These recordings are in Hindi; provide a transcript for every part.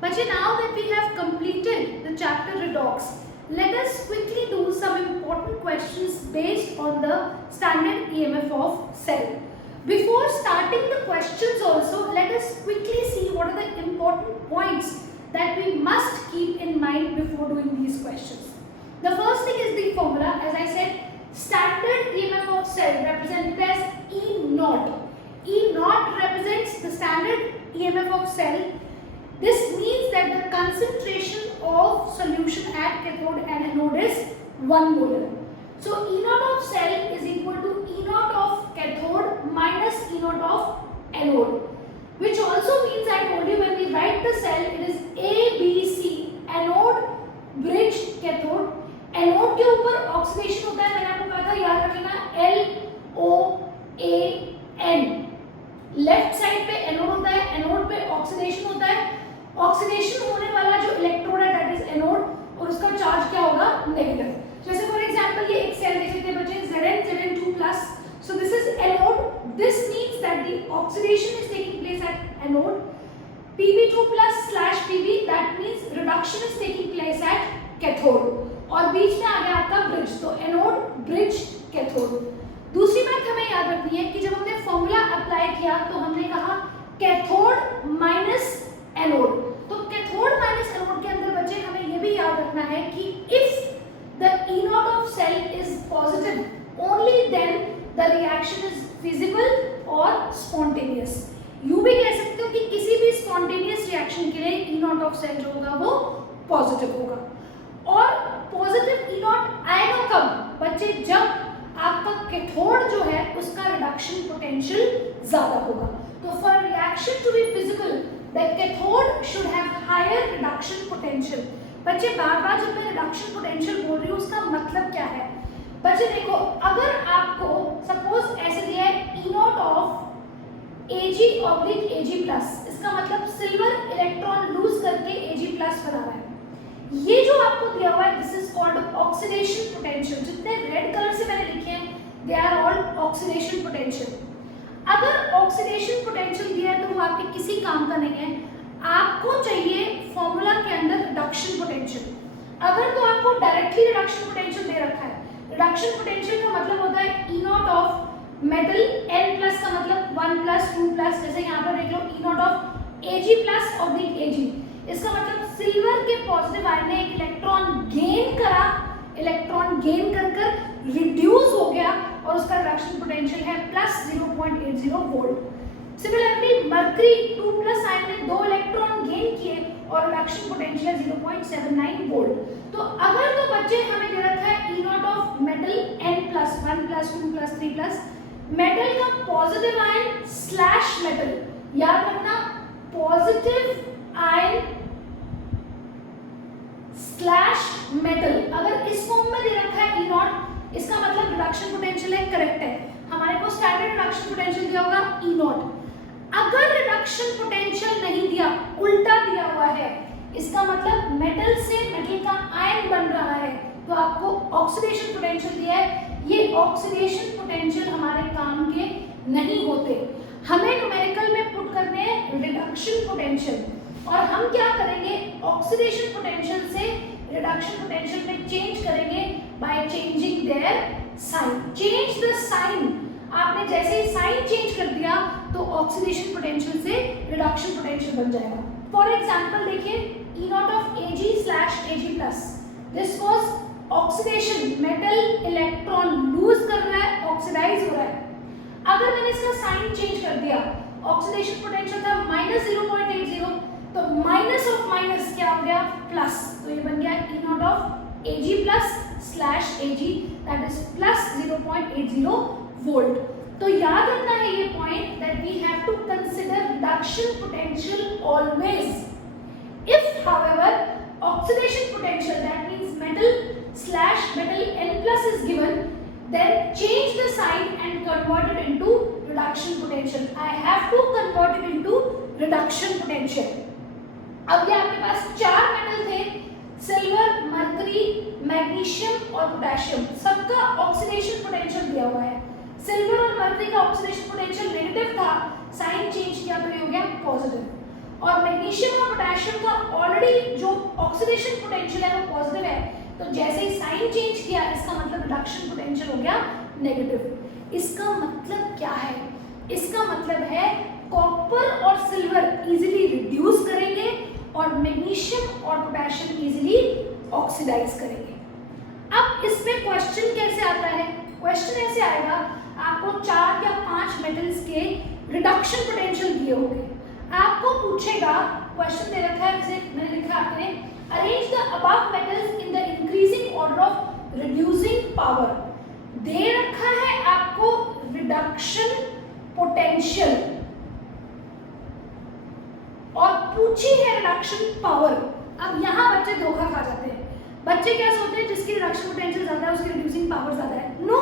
But now that we have completed the chapter redox, let us quickly do some important questions based on the standard EMF of cell. Before starting the questions also, let us quickly see what are the important points that we must keep in mind before doing these questions. The first thing is the formula. As I said, standard EMF of cell represented as E naught. E naught represents the standard EMF of cell. This means that the concentration of solution at cathode and anode is 1 molar. So E naught of cell is equal to E naught of cathode minus E naught of anode, which also means, I told you, when we write the cell, it is A, B, C, anode, bridge, cathode. Anode के ऊपर ऑक्सीडेशन होता है, मैंने आपको कहा था याद रखना LOAN. लेफ्ट साइड पे एनोड होता है, एनोड पे ऑक्सीडेशन होता है, ऑक्सीडेशन होने वाला जो इलेक्ट्रोड है दैट इज एनोड और उसका चार्ज क्या होगा, नेगेटिव. जैसे फॉर एग्जांपल ये एक सेल देख सकते हैं बच्चे, Zn2+. So this is anode. This means that the oxidation is taking place at anode. Pb2+/Pb, that means reduction is taking place at cathode. और बीच में आ गया आपका ब्रिज, तो एनोड, ब्रिज, कैथोड. दूसरी बात हमें याद रखनी है कि जब हमने फॉर्मूला अप्लाई किया तो हमने कहा कैथोड माइनस एनोड. तो कैथोड माइनस एनोड के अंदर बच्चे हमें ये भी याद रखना है कि if the E naught of cell is positive only then the reaction is feasible और स्पॉन्टेनियस. यू भी कह सकते हो कि किसी भी स्पॉन्टेनियस रिएक्शन के लिए ई नॉट ऑफ सेल जो होगा वो पॉजिटिव होगा. और पॉजिटिव ई नॉट आएगा कब बच्चे, जब आपका कैथोड जो है उसका रिडक्शन पोटेंशियल ज्यादा होगा. तो for reaction to be feasible the cathode should have higher reduction potential. बच्चे बार बार जब मैं रिडक्शन पोटेंशियल बोल रही हूँ उसका मतलब क्या है बच्चे, देखो अगर आपको सपोज ऐसे दिया है ई नॉट ऑफ Ag/Ag+, इसका मतलब सिल्वर इलेक्ट्रॉन लूज करके Ag+ बना रहा है. ये जो आपको दिया हुआ है this is called oxidation potential. जितने रेड कलर से मैंने लिखे हैं they are all oxidation potential. अगर ऑक्सीडेशन पोटेंशियल दिया है तो वो आपके किसी काम का नहीं है. आपको चाहिए फॉर्मूला के अंदर रिडक्शन पोटेंशियल. अगर तो आपको डायरेक्टली रिडक्शन पोटेंशियल दे रखा है. रिडक्शन पोटेंशियल का मतलब होता है E naught of metal, N+ का मतलब 1+, 2+. जैसे यहाँ पर देख लो ई नॉट ऑफ Ag+ और Ag. इसका मतलब सिल्वर के पॉजिटिव आयन ने एक इलेक्ट्रॉन गेन करा, इलेक्ट्रॉन गेन कर रिड्यूस हो गया और उसका रिडक्शन पोटेंशियल है +0.80 वोल्ट. सिमिलरली मरकरी 2+ आयन ने 2 इलेक्ट्रॉन गेन किए और रिडक्शन पोटेंशियल 0.79 वोल्ट. तो अगर तो बच्चे हमें दे रखा है E naught of metal N+, 1+, 2+, 3+, metal का पॉजिटिव आयन स्लैश मेटल, याद रखना पॉजिटिव आयन स्लैश मेटल. अगर इस फॉर्म में दे रखा है ई नॉट, इसका मतलब रिडक्शन पोटेंशियल है, करेक्ट है. हमारे को स्टैंडर्ड रिडक्शन पोटेंशियल दिया होगा ई नॉट. अगर रिडक्शन पोटेंशियल नहीं दिया, उल्टा दिया हुआ है, इसका मतलब मेटल से मेटल का आयन बन रहा है, तो आपको ऑक्सीडेशन पोटेंशियल दिया है. ये ऑक्सीडेशन पोटेंशियल हमारे काम के नहीं होते. हमें न्यूमेरिकल में पुट करने हैं रिडक्शन पोटेंशियल. और हम क्या करेंगे, ऑक्सीडेशन पोटेंशियल से रिडक्शन पोटेंशियल में चेंज करेंगे by changing their sign. Change the sign. आपने जैसे ही साइन चेंज कर दिया तो ऑक्सीडेशन पोटेंशियल से रिडक्शन पोटेंशियल बन जाएगा. फॉर एग्जांपल देखिए E naught of Ag/Ag+. This was oxidation, metal electron lose कर रहा है, ऑक्सीडाइज हो रहा है. अगर मैंने इसका साइन चेंज कर दिया, ऑक्सीडेशन पोटेंशियल था -0.80, तो माइनस ऑफ माइनस क्या हो गया, प्लस. तो ये बन गया E naught of Ag+/Ag, that is +0.80 volt. तो याद रखना है ये point that we have to consider reduction potential always. If however oxidation potential that means metal/metal N+ is given, then change the sign and convert it into reduction potential. I have to convert it into reduction potential. अब ये आपके पास 4 मेटल थे, सिल्वर, मरकरी, मैग्नीशियम और पोटेशियम. सबका ऑक्सीडेशन पोटेंशियल दिया हुआ है. सिल्वर और मरकरी का ऑक्सीडेशन पोटेंशियल नेगेटिव था, साइन चेंज किया तो ये हो गया पॉजिटिव. और मैग्नीशियम और पोटेशियम का ऑलरेडी जो ऑक्सीडेशन पोटेंशियल है वो पॉजिटिव है, तो जैसे ही साइन चेंज किया इसका मतलब रिडक्शन पोटेंशियल हो गया नेगेटिव। इसका मतलब क्या है? इसका मतलब है कॉपर और सिल्वर इजीली रिड्यूस करेंगे और मैग्नीशियम और पोटेशियम इजीली ऑक्सीडाइज करेंगे। अब इस पे क्वेश्चन कैसे आता है? क्वेश्चन ऐसे आएगा, आपको 4 या 5 मेटल्स के रिडक्शन पोटेंशियल दिए होंगे, आपको पूछेगा, क्वेश्चन दे रखा है, जैसे मैंने लिखा आपने, arrange the above metals in the increasing order of reducing power. दे रखा है आपको रिडक्शन पोटेंशियल और पूछी है रिडक्शन पावर। अब यहां बच्चे धोखा खा जाते हैं। बच्चे क्या सोचते हैं, जिसकी रिडक्शन पोटेंशियल ज्यादा है उसकी रिड्यूसिंग पावर ज्यादा है। नो,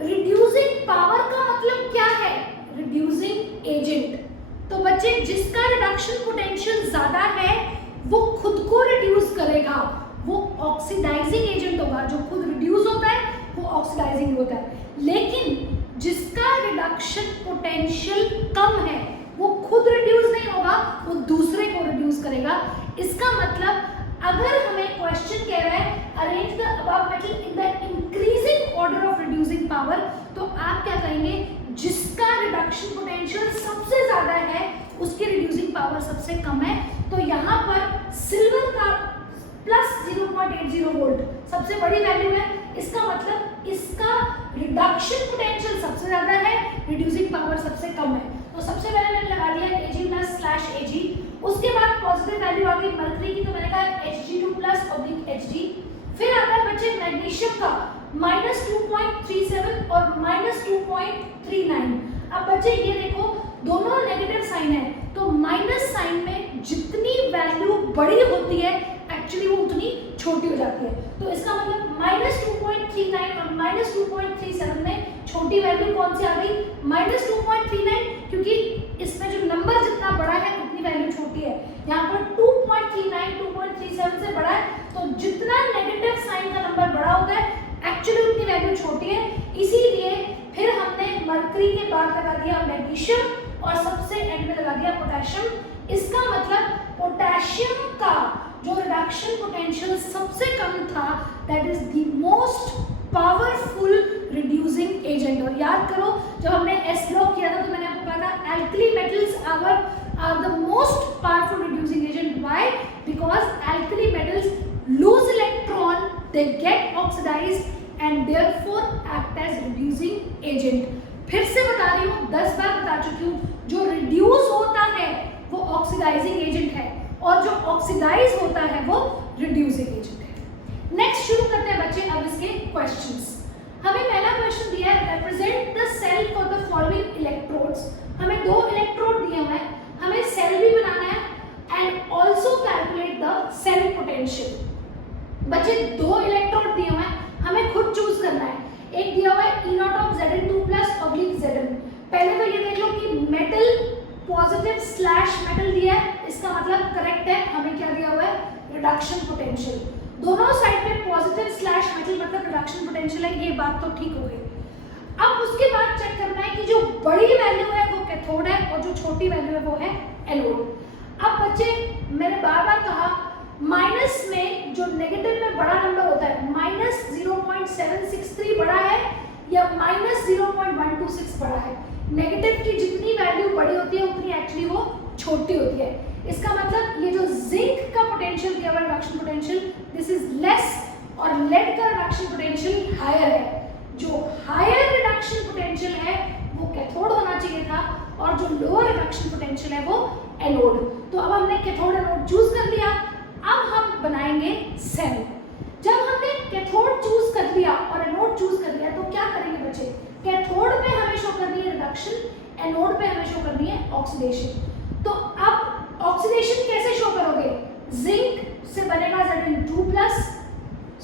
रिड्यूसिंग पावर का मतलब क्या है? Reducing agent. तो बच्चे जिसका रिडक्शन पोटेंशियल ज्यादा है वो खुद को रिड्यूस करेगा, वो ऑक्सीडाइजिंग एजेंट होगा। जो खुद रिड्यूस होता है वो ऑक्सीडाइजिंग होता है। लेकिन जिसका रिडक्शन पोटेंशियल कम है वो खुद रिड्यूस नहीं होगा, वो दूसरे को रिड्यूस करेगा। इसका मतलब अगर हमें क्वेश्चन कह रहा है arrange the above metal in the increasing order of reducing power, तो आप क्या कहेंगे? जिसका रिडक्शन पोटेंशियल सबसे ज्यादा है उसकी रिड्यूसिंग पावर सबसे कम है। तो यहाँ पर सिल्वर का प्लस 0.80 वोल्ट सबसे बड़ी वैल्यू है। इसका मतलब इसका रिडक्शन पोटेंशियल सबसे ज्यादा है, रिड्यूसिंग पावर सबसे कम है। तो सबसे पहले मैंने लगा दिया Ag+/Ag। उसके बाद पॉजिटिव वैल्यू आ गई मरकरी की, तो मैंने कहा Hg2+/Hg। फिर आता है बच्चे मैग्नीशियम का -2.37 और -2.39। अब बच्चे ये देखो दोनों नेगेटिव साइन है, तो माइनस साइन में जितनी वैल्यू बड़ी होती है एक्चुअली वो उतनी छोटी हो जाती है। तो इसका मतलब -2.39 और -2.37 में छोटी वैल्यू कौन सी आ गई? -2.39, क्योंकि इसमें जो नंबर जितना बड़ा है उतनी वैल्यू छोटी है। यहाँ पर 2.39 2.37 से बड़ा है, तो जितना नेगेटिव साइन का नंबर बड़ा होता है एक्चुअली उतनी वैल्यू छोटी है। इसीलिए फिर हमने मरकरी के बाद लगा दिया मैग्नीशियम और सबसे एंड में लगा दिया पोटेशियम। इसका मतलब पोटेशियम का जो रिडक्शन पोटेंशियल सबसे कम था that is the most powerful reducing agent. और याद करो जब हमने एस ब्लॉक किया था तो मैंने आपको कहा था alkali metals are the most powerful reducing agent. Why? Because alkali metals lose electron, they get oxidised and therefore act as reducing agent. फिर से बता रही हूँ, 10 बार बता चुकी हूँ, जो रिड्यूस होता है वो ऑक्सीडाइजिंग एजेंट है और जो ऑक्सीडाइज होता है वो रिड्यूसिंग एजेंट है। नेक्स्ट शुरू करते हैं बच्चे अब इसके क्वेश्चंस। हमें पहला क्वेश्चन दिया है represent the cell for the following electrodes. हमें 2 इलेक्ट्रोड दिए हुए हैं, हमें सेल भी बनाना है and also calculate the cell potential. बच्चे 2 इलेक्ट्रोड दिए हुए हैं, हमें खुद चूज करना है। एक दिया हुआ है E0 of Zn2+/Zn। पहले तो ये देख लो कि मेटल पॉजिटिव स्लैश मेटल दिया है, इसका मतलब करेक्ट है। हमें क्या दिया हुआ है? Reduction potential. दोनों साइड पे पॉजिटिव स्लैश मेटल मतलब रिडक्शन पोटेंशियल है, ये बात तो ठीक हो गई। अब उसके बाद चेक करना है कि जो बड़ी वैल्यू है वो कैथोड है और जो छोटी वैल्यू है वो है एनोड। अब बच्चे मैंने बार बार कहा माइनस में जो नेगेटिव में बड़ा नंबर होता है -0.763 बड़ा है या -0.126 बड़ा है। नेगेटिव की जितनी वैल्यू बड़ी होती है उतनी एक्चुअली वो छोटी होती है। इसका मतलब ये जो जिंक का पोटेंशियल दिया हुआ reduction potential this is less और लेड का रिडक्शन पोटेंशियल हायर है। जो हायर रिडक्शन पोटेंशियल है वो कैथोड होना चाहिए था और जो लोअर रिडक्शन पोटेंशियल है वो एनोड। तो अब हमने कैथोड एनोड चूज कर लिया, अब हम बनाएंगे सेल। जब हमने कैथोड चूज कर लिया और एनोड चूज कर लिया तो क्या करेंगे बच्चे? कैथोड पे हमें शो करनी है रिडक्शन, एनोड पे हमें शो करनी है ऑक्सीडेशन। तो अब ऑक्सीडेशन कैसे शो करोगे? जिंक से बनेगा Zn2+,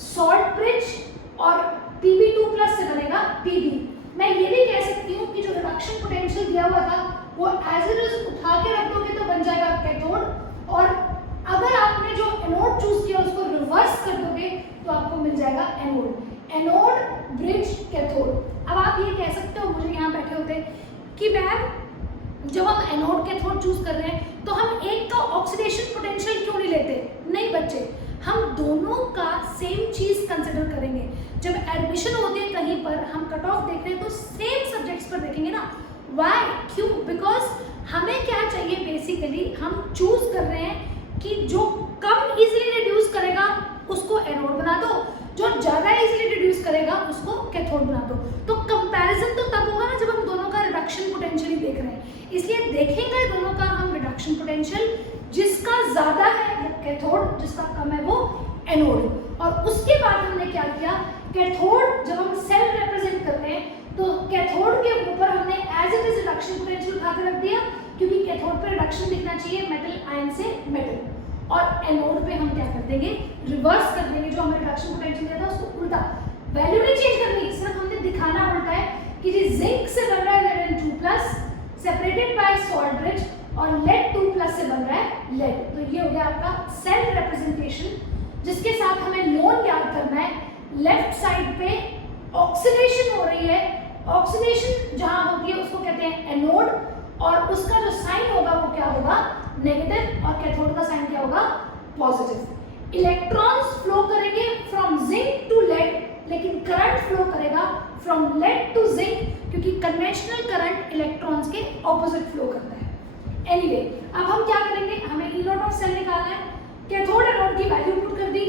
सॉल्ट ब्रिज और Pb2+ से बनेगा Pb। मैं ये भी कह सकती हूँ कि जो रिडक्शन पोटेंशियल दिया हुआ था वो एज इट इज उठा के रख दोगे तो बन जाएगा कैथोड, और अगर आपने जो एनोड चूज किया उसको रिवर्स कर दोगे तो आपको मिल जाएगा एनोड। Anode bridge cathode. अब आप ये कह सकते हो मुझे यहाँ बैठे होते कि मैम जब हम एनोड कैथोड चूज कर रहे हैं तो हम एक का ऑक्सीडेशन पोटेंशियल क्यों नहीं लेते? नहीं बच्चे, हम दोनों का सेम चीज कंसिडर करेंगे। जब एडमिशन होती है कहीं पर, हम कट ऑफ देख रहे हैं तो सेम सब्जेक्ट्स पर देखेंगे ना। वाई? क्यों? बिकॉज हमें क्या चाहिए बेसिकली, हम चूज कर रहे हैं कि जो कम इजीली रिड्यूस करेगा उसको एनोड बना दो, जो ज्यादा इजीली रिड्यूस करेगा उसको कैथोड बना दो। तो कंपैरिजन तो तब होगा ना जब हम दोनों का रिडक्शन पोटेंशियल ही देख रहे हैं। इसलिए देखेंगे दोनों का हम रिडक्शन पोटेंशियल, जिसका ज्यादा है वो कैथोड, जिसका कम है वो एनोड। और उसके बाद हमने क्या किया, कैथोड जब हम सेल रिप्रेजेंट कर रहे हैं तो कैथोड के ऊपर हमने as it is reduction potential उठा के रख दिया, क्योंकि कैथोड पे रिडक्शन दिखना चाहिए मेटल आयन से मेटल। और एनोड पे हम क्या कर देंगे, रिवर्स कर देंगे, जो हमें रिडक्शन पोटेंशियल दिया था उसको उल्टा। वैल्यू नहीं चेंज करनी, सिर्फ हमने दिखाना उल्टा है कि जी जिंक से बन रहा है Zn2+ separated by salt bridge, और लेड 2+ से बन रहा है लेड। तो ये हो गया आपका सेल रिप्रेजेंटेशन, जिसके साथ हमें लोन याद करना है। लेफ्ट साइड पे ऑक्सीडेशन हो रही है, ऑक्सीडेशन जहां होती है उसको कहते हैं एनोड, और उसका जो साइन होगा वो क्या होगा, नेगेटिव, और कैथोड का साइन क्या होगा, पॉजिटिव। इलेक्ट्रॉन्स फ्लो करेंगे फ्रॉम जिंक टू लेड, लेकिन करंट फ्लो करेगा फ्रॉम लेड टू जिंक, क्योंकि कन्वेंशनल करंट इलेक्ट्रॉन्स के ऑपोजिट फ्लो करता है। एनीवे, अब हम क्या करेंगे, हमें ई नॉट ऑफ सेल निकालना है। कैथोड एनोड की वैल्यू पुट कर दी,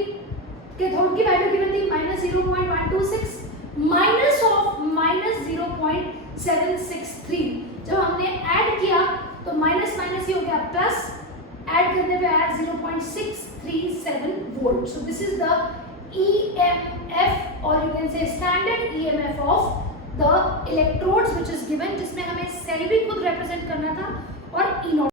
कैथोड की वैल्यू गिवन थी -0.126 माइनस ऑफ -0.763। जब हमने ऐड किया तो माइनस माइनस ही हो गया प्लस, ऐड करने पे आया 0.637 volt. So this is the EMF, और you can say standard EMF of the electrodes which is given, जिसमें हमें सेल भी खुद रिप्रेजेंट करना था और ई नॉट